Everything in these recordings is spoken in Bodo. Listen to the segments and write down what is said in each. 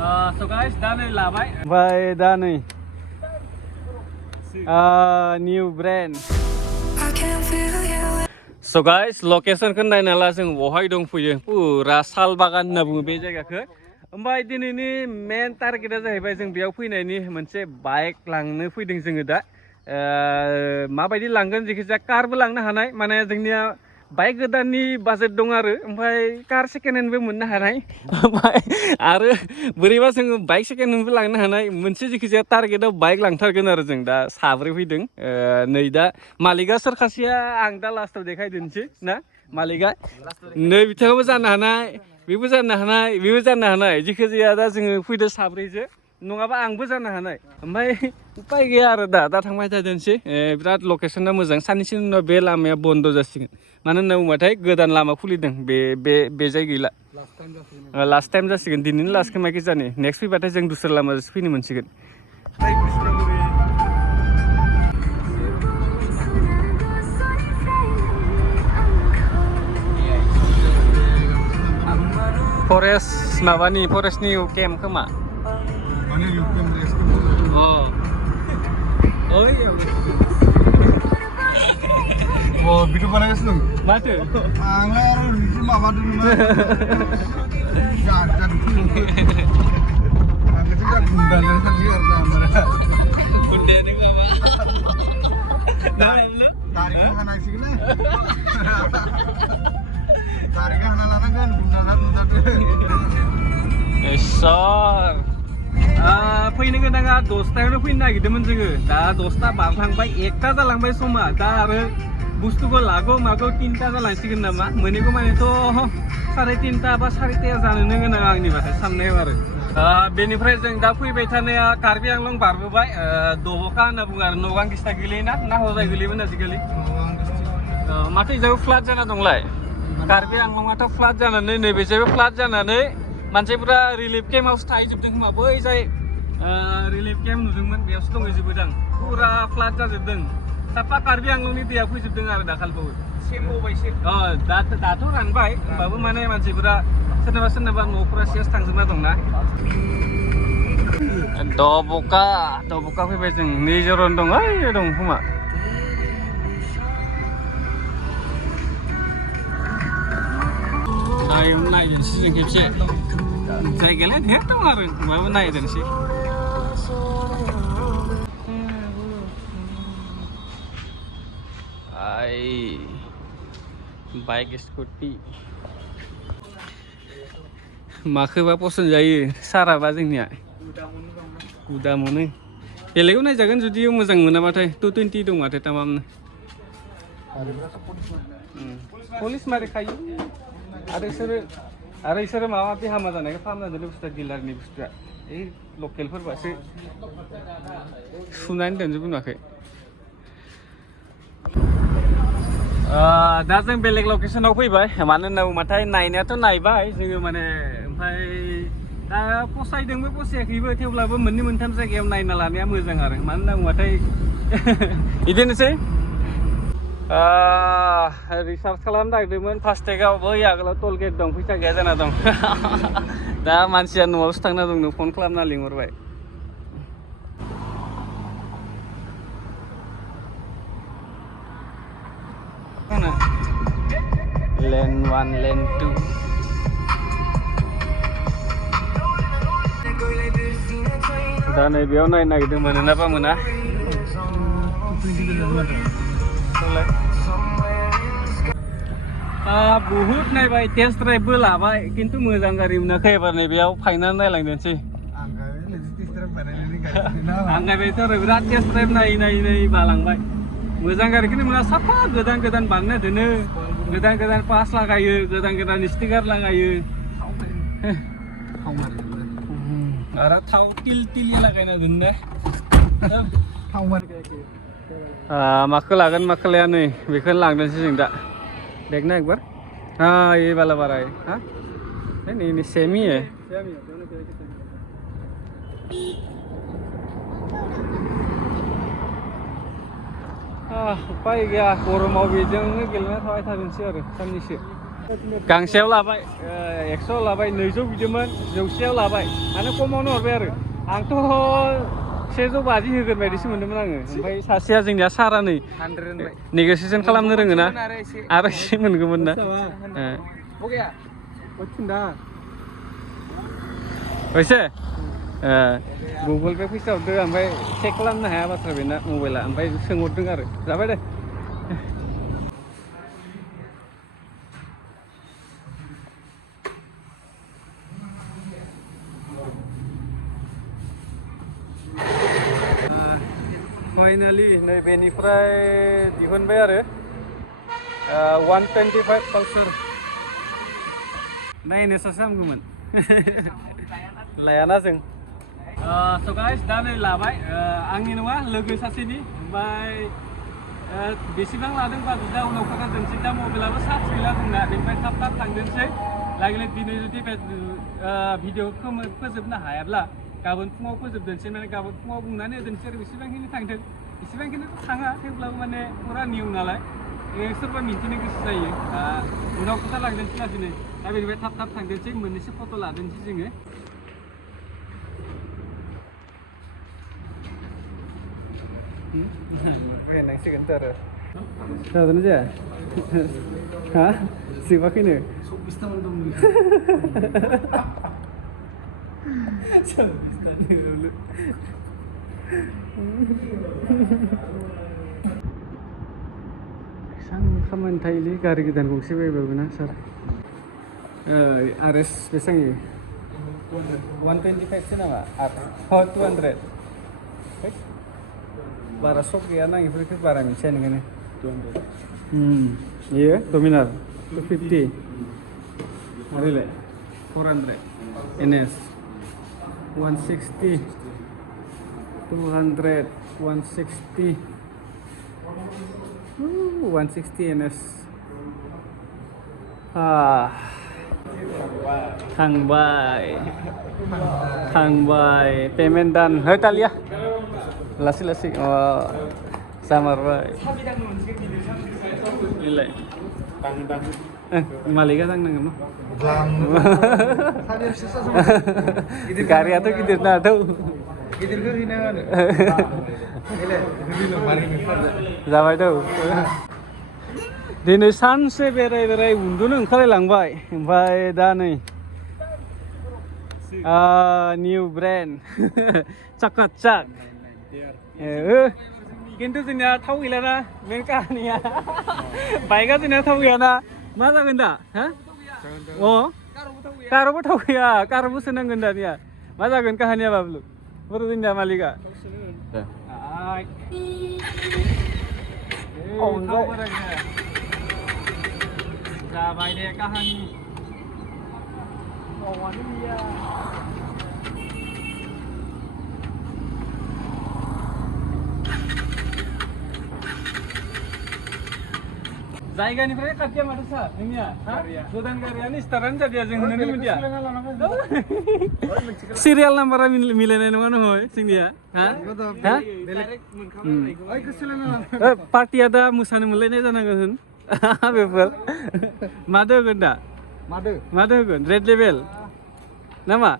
So guys, दा नै लाबाय ओमफ्राय दा नै new brand. So guys, location-खौ नायना ला जों बहाय दंफैयो पुरा साल बागान होनना बुङो बे जायगाखौ। ओमफ्राय दिनैनि मेन टारगेटआ जाहैबाय जों बेयाव फैनायनि मोनसे बाइक लांनो फैदों जोङो दा। माबायदि लांगोन जायखिजाया कारबो लांनो हानाय, माने जोंनिया बाइक गोदाननि बाजेट दं आरो ओमफ्राय कार सेकेन्ड हेन्डबो मोननो हानाय, ओमफ्राय आरो बोरैबा जोङो बाइक सेकेन्ड हेन्डबो लांनो हानाय मोनसे जायखिजाया टारगेटआव बाइक लांथारगोन आरो जों दा साब्रै फैदों। नै दा मालिकआ सोर खासेया आं दा लास्टआव देखायदोनोसै ना मालिकआ नै बिथाङाबो जानो हानाय, बेबो जानो हानाय, बेबो जानो हानाय, जिखि जाया दा जोङो फैदो साब्रैजो, नङाबा आंबो जानो हानाय। ओमफ्राय उपाय गैया आरो दा थांबाय थादोंसै। बिराद लकेसना मोजां, साननैसोनि उनाव बे लामाया बन्द जासिगोन। मानो होनना बुंबाथाय गोदान लामा खुलिदों बे जायगायाव लास्ट टाइम जासिगोन। दिनैनो लास्ट खोमाखि जानो, नेक्स्ट फैबाथाय जों दस्रा लामाजोंसो फैनो मोनसिगोन। फरेस्ट माबानि फरेस्टनि केम्प खोमा। भिडिअ बानायगासिनो दं माथो आंलाय आरो बिदि माबादों नोङो तारिखखौ हानांसिगोन तारिखखौ हाना लानांगोन सर फैनो गोनाङा 10टायावनो फैनो नागिरदोंमोन जोङो, दा 10ता बारलांबाय, 1ता जालांबाय समा। दा आरो बुस्थुखौ लागौ मागौ 3ता जालांसिगोन नामा, मोनैगौ मानेथ' 3:30 बा 4:30 जानोनो गोनां आंनिबाथाय साननायाव आरो। बेनिफ्राय जों दा फैबाय थानाया कार्बि आंलं बारबोबाय, दब'खा होनना बुङो आरो नगां डिस्ट्रिक्ट गोलैयोना ना हजाय गोलैयोमोन आजिखालि। माथो इजाबो फ्लाद जाना दंलाय, कार्बि आंलंआथ' फ्लाद जानानै नैबे जेबो फ्लाद जानानै मानसिफोरा रिलिफ केम्पआवसो थाहैजोबदों खोमा। बै जाय रिलिफ केम्प नुदोंमोन बेयावसो दंहैजोबोदां, फुरा फ्लाद जाजोबदों। साफा कार्बि आंलंनि दैया फैजोबदों आरो दाखालिबावै सेमबावबायसो। दाथ' रानबाय, होमबाबो माने मानसिफोरा सोरनाबा न'फोरा सेस थांजोबना दंना। दब'खा फैबाय जों, निजरन दं, ओइ दं खोमा। नायनोसै जों खेबसे, जायगायालाय धेर दं आरो होमबाबो नायनोसै। बाइक स्कुटि माखोबा पसन्द जायो साराबा जोंनिया गुदा मोनो। बेलेगाव नायजागोन जुदि मोजां मोनाबाथाय 220 दं माथो तामामनो। पुलिस मारिखायो आरो इसोरो माबा माबि हामा जानायखौ फाहामना दोनो बुस्थुआ, डिलारनि बुस्थुआ। ओइ लकेलफोरबासो सुनानै दोनजोबो नुवाखै। दा जों बेलेग लकेसनाव फैबाय, मानो होनना बुंबाथाय नायनायाथ' नायबाय जोङो माने, ओमफ्राय दा फसायदोंबो फसायाखैबो, थेवब्लाबो मोननै मोनथाम जायगायाव नायना लानाया मोजां आरो। मानो होनना बुंबाथाय बिदिनोसै। रिसार्च खालामनो नागिरदोंमोन फास्टेगाव, बै आगोलाव टल गेट दं, फैसा गैया जाना दं। दा मानसिया न'आवसो थांना दं, फन खालामना लिंहरबाय। लेन 1 लेन 2 दा नै बेयाव नायनो नागिरदों, मोनोना बा मोना। बहुत नायबाय, टेस्ट ड्राइभबो लाबाय, खिन्थु मोजां गारि मोनाखै। एबार नैबेयाव फाइनाल नायलांनोसै। आं नायबायथ' आरो बिराद टेस्ट ड्राइभ नायै बालांबाय। मोजां गारिखौनो मोना, साफा गोदान बानायना दोनो, गोदान पास लागायो, गोदान स्टिकार लागायो, आरो थाव तिल लागायना दोनो। माखौ लागोन माखौ लाया नै बेखौनो लांदोंसै जों दा। देखना एक बार, ये वाला बारा है, नहीं सेम ही है। उपाय गैया, गरमाव बेजोंनो गेलेना थाबाय थागोनसै आरो साननैसो। गांसेयाव लाबाय 100 लाबाय 200 बिदोंमोन 100याव लाबाय माने खमावनो हरबाय आरो आंथ' 150 होगोन बायदिसो मोन्दोंमोन आङो ओमफ्राय सासेया जोंनिया सारा नै 100 नेगोसिएसन खालामनो रोङो ना आरो एसे मोनगौमोन ना फैसा गुगोल पे फैसा हरदों ओमफ्राय चेक खालामनो हाया बाथ्रा बेना मबाइला ओमफ्राय सोंहरदों आरो जाबाय दे फाइनालि नैबेनिफ्राय दिहुनबाय आरो 125 पालसार नायनो सासे हामगौमोन लायाना जों So guys, दा नै लाबाय आंनि नङा लोगो सासेनि ओमफ्राय बेसेबां लादों बा बिदा उनाव खोथा दोनसै दा मबाइलाबो चार्ज गैला जोंना बेनिफ्राय थाब थाब थांदोंसै लागोले दिनै जुदि बे भिडिअखौ फोजोबनो हायाब्ला गाबोन फुङाव फोजोबदोंसै माने गाबोन फुङाव बुंनानै दोनसै आरो बेसेबांखिनि थांदों इसेबांखिनिथ' थाङा थेवब्लाबो माने फुरा निउ नालाय सोरबा मिन्थिनो गोसो जायो उनाव खोथा लांदोंसै ना दिनै दा बेनिफ्राय थाब थाब थांदोंसै मोननैसो फट' लादोंसै जोङो नांसिगोन आरो जादोंना जाया हा जोबाखैनो खामानि थायोलै गारि गोदान गंसे बायबाबो ना सार आरएस बेसेबां 125 सो नामा 200 बारा सब गैया ना इफोरखौ बारा मिथिया नोङो 200 इयो डमिनार 250 आरोलाय 400 NS 160 200 160 160 NS थांबाय पेमेन्ट दान है तालिया लासै लासै जामारबाय मालिकआ दांनांगोन न गारियाथ' गिदिर नाथ' जाबायथ' दिनै सानसे बेराय उन्दुनो ओंखारलायलांबाय ओमफ्राय दा नै निउ ब्रेन्ड चकाचक खिन्थु जोंनिया थाव गैलाना मेन काहानिया बाइकआ जोंनिया थाव गैयाना मा जागोन दा हा कारावबो थाव गैया कारावबो सोनांगोन दानिया मा जागोन काहानिया बाबलु बोरै जोंनिया मालिकआ जाबाय दे काहानि जायगानिफ्राय खाथिया माथो सार नोंनिया गोदान गारियानो स्टार्टआनो जादिया जों नुनो मोनदिया सिरियाल नाम्बारा मिलायनाय नङा नहय जोंनिया पार्टिया दा मोसानो मोनलायनाय जानांगोन बेफोर मादो होगोन दा मादो होगोन रेड लेभेल नामा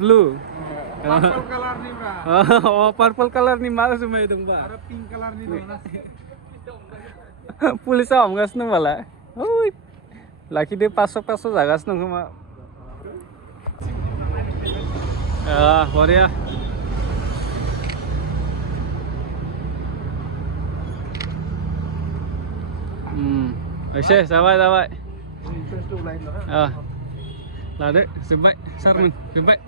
ब्लु पार्पल कालारनि मा जुमाय दंबा पिंक कालारनि पुलिसा हमगासिनो दंबालाय लाखिदो 500 जागासिनो दं खोमा बरिया एसे जाबाय लादो जोब्बाय सारमोन जोब्बाय